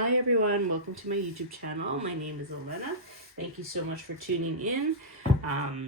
Hi everyone, welcome to my YouTube channel. My name is Ellena. Thank you so much for tuning in.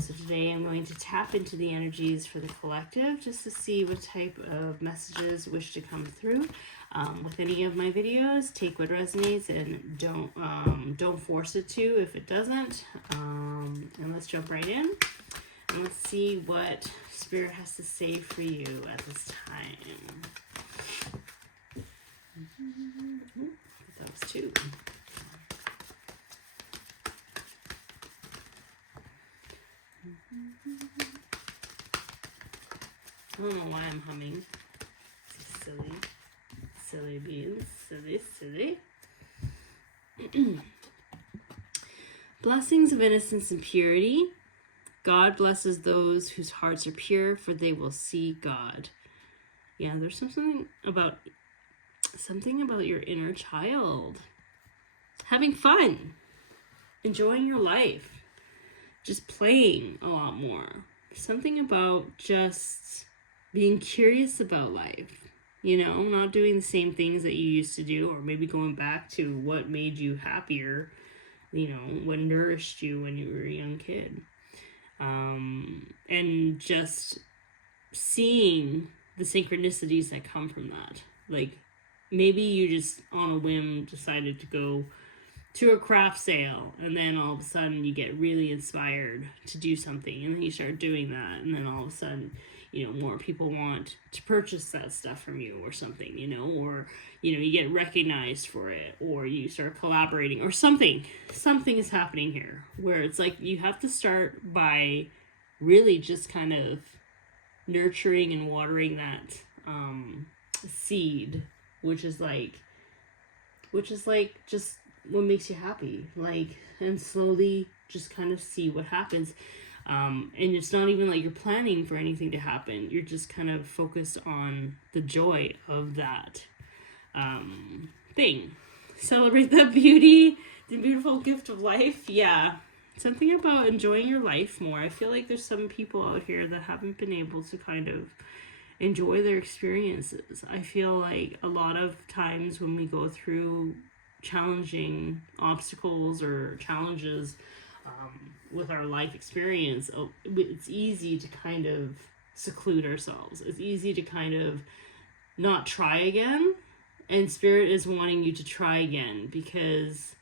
So today I'm going to tap into the energies for the collective just to see what type of messages wish to come through with any of my videos. Take what resonates and don't force it to if it doesn't. And let's jump right in and let's see what Spirit has to say for you at this time. That was two. I don't know why I'm humming. It's silly. Silly beans. Silly. Blessings of innocence and purity. God blesses those whose hearts are pure, for they will see God. Yeah, there's something about your inner child. Having fun. Enjoying your life. Just playing a lot more. Something about just being curious about life. You know, not doing the same things that you used to do, or maybe going back to what made you happier, you know, what nourished you when you were a young kid. And just seeing the synchronicities that come from that. Like, maybe you just on a whim decided to go to a craft sale, and then all of a sudden you get really inspired to do something, and then you start doing that, and then all of a sudden, you know, more people want to purchase that stuff from you or something, you know, or, you know, you get recognized for it, or you start collaborating or something is happening here where it's like you have to start by really just kind of nurturing and watering that seed, which is like just what makes you happy, like, and slowly just kind of see what happens. And it's not even like you're planning for anything to happen. You're just kind of focused on the joy of that thing. Celebrate the beauty, the beautiful gift of life. Yeah. Something about enjoying your life more. I feel like there's some people out here that haven't been able to kind of enjoy their experiences. I feel like a lot of times when we go through challenging obstacles or challenges with our life experience, it's easy to kind of seclude ourselves. It's easy to kind of not try again. And Spirit is wanting you to try again, because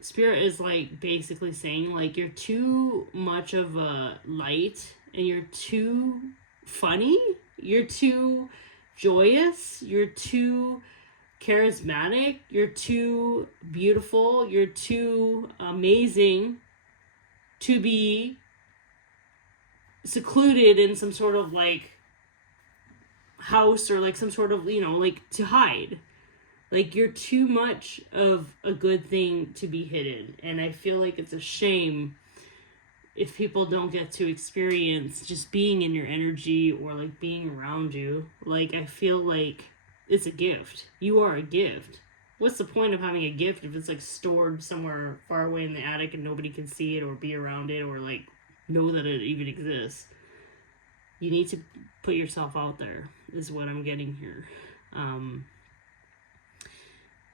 Spirit is like basically saying, like, you're too much of a light, and you're too funny, you're too joyous, you're too charismatic, you're too beautiful, you're too amazing to be secluded in some sort of like house, or like some sort of, you know, like to hide. Like, you're too much of a good thing to be hidden. And I feel like it's a shame if people don't get to experience just being in your energy or like being around you. Like, I feel like it's a gift. You are a gift. What's the point of having a gift if it's like stored somewhere far away in the attic and nobody can see it or be around it or like know that it even exists? You need to put yourself out there, is what I'm getting here.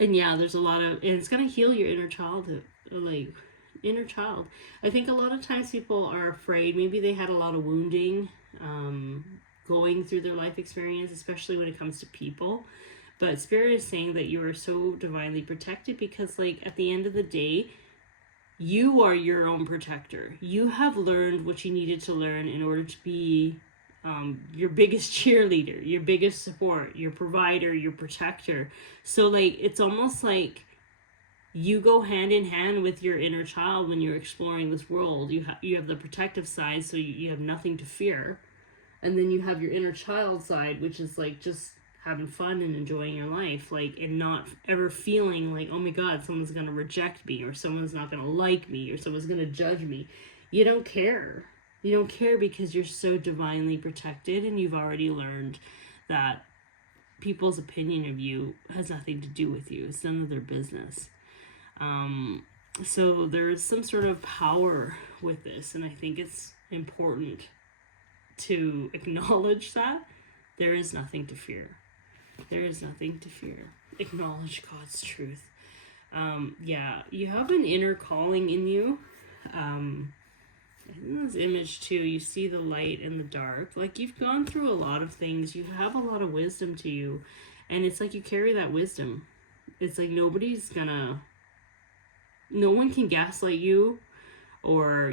And yeah, there's a lot of, and it's going to heal your inner childhood, like inner child. I think a lot of times people are afraid. Maybe they had a lot of wounding going through their life experience, especially when it comes to people. But Spirit is saying that you are so divinely protected, because like at the end of the day, you are your own protector. You have learned what you needed to learn in order to be your biggest cheerleader, your biggest support, your provider, your protector. So like, it's almost like you go hand in hand with your inner child when you're exploring this world. You have the protective side, so you have nothing to fear. And then you have your inner child side, which is like just having fun and enjoying your life, like, and not ever feeling like, oh my God, someone's going to reject me, or someone's not going to like me, or someone's going to judge me. You don't care. You don't care because you're so divinely protected, and you've already learned that people's opinion of you has nothing to do with you. It's none of their business. So there's some sort of power with this, and I think it's important to acknowledge that there is nothing to fear. There is nothing to fear. Acknowledge God's truth. Yeah, you have an inner calling in you. In this image too, you see the light and the dark. Like, you've gone through a lot of things. You have a lot of wisdom to you. And it's like you carry that wisdom. It's like no one can gaslight you or,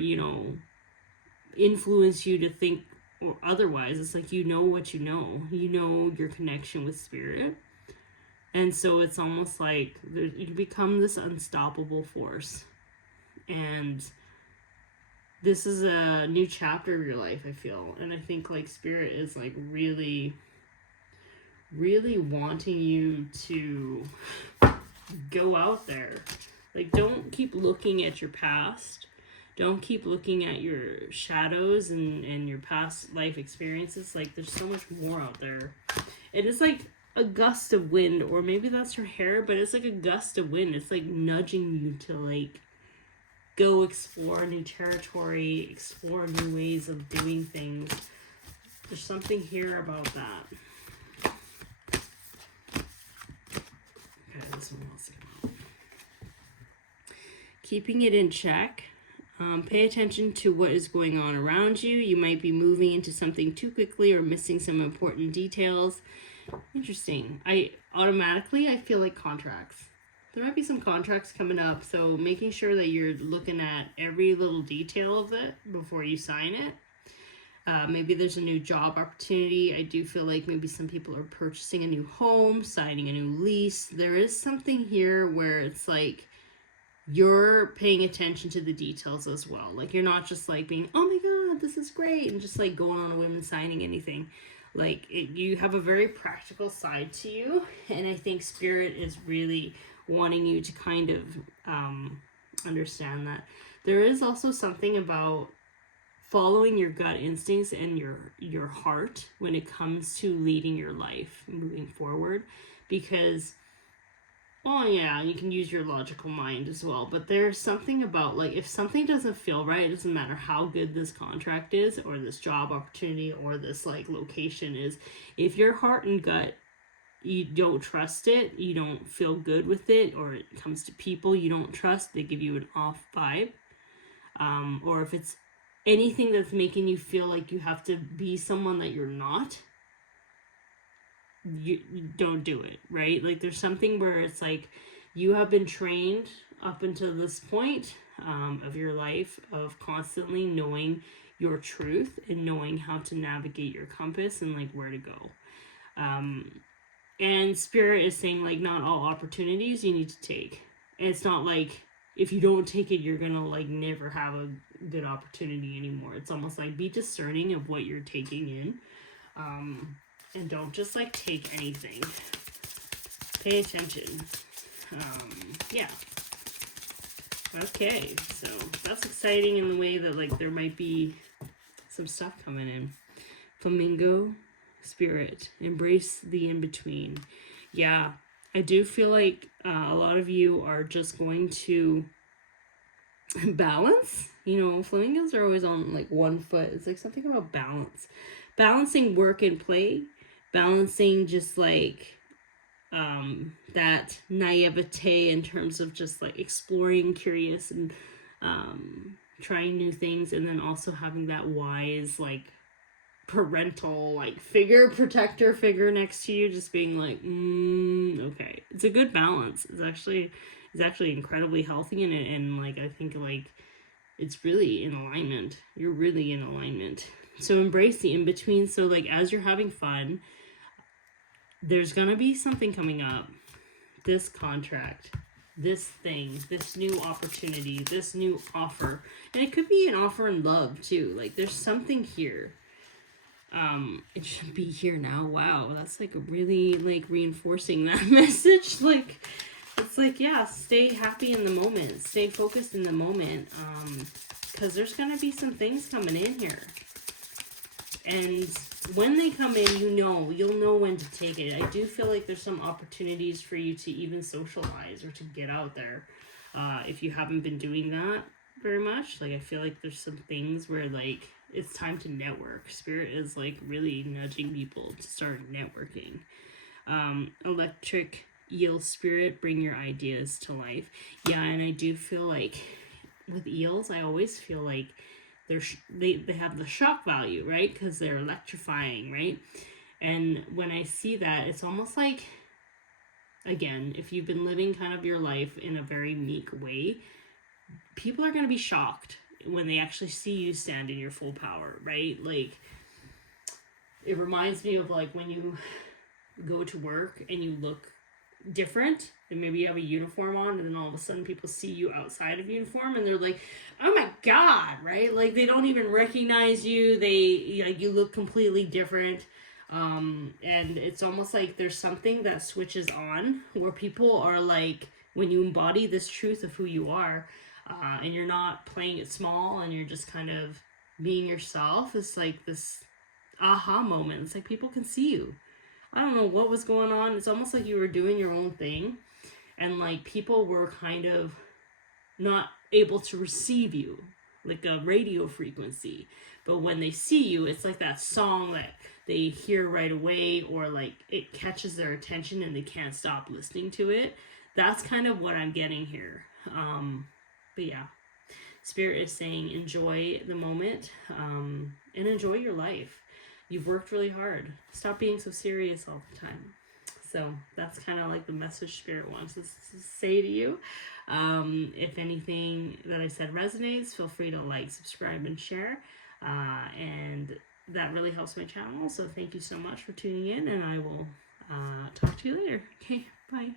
influence you to think or otherwise. It's like, you know what you know. You know your connection with spirit. And so it's almost like you become this unstoppable force. And this is a new chapter of your life, I feel. And I think, like, spirit is, like, really, really wanting you to go out there. Like, don't keep looking at your past. Don't keep looking at your shadows and your past life experiences. Like, there's so much more out there. It is like a gust of wind, or maybe that's your hair, but it's like a gust of wind. It's like nudging you to, like, go explore new territory, explore new ways of doing things. There's something here about that. Okay, this one wants to come out. Keeping it in check. Pay attention to what is going on around you. You might be moving into something too quickly or missing some important details. Interesting. I feel like contracts. There might be some contracts coming up, so making sure that you're looking at every little detail of it before you sign it. Maybe there's a new job opportunity. I do feel like maybe some people are purchasing a new home, signing a new lease. There is something here where it's like you're paying attention to the details as well. Like, you're not just like being, oh my God, this is great, and just like going on a whim and signing anything. Like, you have a very practical side to you, and I think spirit is really wanting you to kind of understand that. There is also something about following your gut instincts and your heart when it comes to leading your life moving forward, because you can use your logical mind as well, but there's something about, like, if something doesn't feel right, it doesn't matter how good this contract is or this job opportunity or this, like, location is. If your heart and gut, you don't trust it, you don't feel good with it, or it comes to people you don't trust, they give you an off vibe, or if it's anything that's making you feel like you have to be someone that you're not, you don't do it, right? Like, there's something where it's like you have been trained up until this point of your life of constantly knowing your truth and knowing how to navigate your compass and, like, where to go. And spirit is saying, like, not all opportunities you need to take. And it's not like if you don't take it, you're gonna, like, never have a good opportunity anymore. It's almost like be discerning of what you're taking in. And don't just, like, take anything. Pay attention. Yeah. Okay, so that's exciting in the way that, like, there might be some stuff coming in. Flamingo spirit. Embrace the in-between. Yeah, I do feel like a lot of you are just going to balance. Flamingos are always on, like, one foot. It's like something about balance. Balancing work and play. Balancing just, like, that naivete in terms of just, like, exploring, curious, and trying new things, and then also having that wise, like, parental, like, protector figure next to you, just being like, okay. It's a good balance. It's actually incredibly healthy, and like, I think, like, it's really in alignment. You're really in alignment. So embrace the in-between. So, like, as you're having fun, there's gonna be something coming up. This contract, this thing, this new opportunity, this new offer. And it could be an offer in love too. Like, there's something here. It should be here now. Wow, that's, like, really, like, reinforcing that message. Like, it's like, yeah, stay happy in the moment. Stay focused in the moment. Because there's gonna be some things coming in here. And when they come in, you'll know when to take it. I do feel like there's some opportunities for you to even socialize or to get out there. If you haven't been doing that very much, like, I feel like there's some things where, like, it's time to network. Spirit is, like, really nudging people to start networking. Electric eel spirit, bring your ideas to life. Yeah, and I do feel like with eels, I always feel like they have the shock value, right? Because they're electrifying, right? And when I see that, it's almost like, again, if you've been living kind of your life in a very meek way, people are going to be shocked when they actually see you stand in your full power, right? Like, it reminds me of like when you go to work and you look different, and maybe you have a uniform on, and then all of a sudden people see you outside of uniform and they're like, oh my god, right? Like, they don't even recognize you. They, like, you look completely different. And it's almost like there's something that switches on where people are like, when you embody this truth of who you are, and you're not playing it small and you're just kind of being yourself, it's like this aha moment. It's like people can see you. I don't know what was going on. It's almost like you were doing your own thing, and like people were kind of not able to receive you, like a radio frequency. But when they see you, it's like that song that they hear right away, or like it catches their attention and they can't stop listening to it. That's kind of what I'm getting here. But yeah, Spirit is saying enjoy the moment, and enjoy your life. You've worked really hard. Stop being so serious all the time. So that's kind of like the message Spirit wants us to say to you. If anything that I said resonates, feel free to like, subscribe, and share. And that really helps my channel. So thank you so much for tuning in, and I will talk to you later. Okay, bye.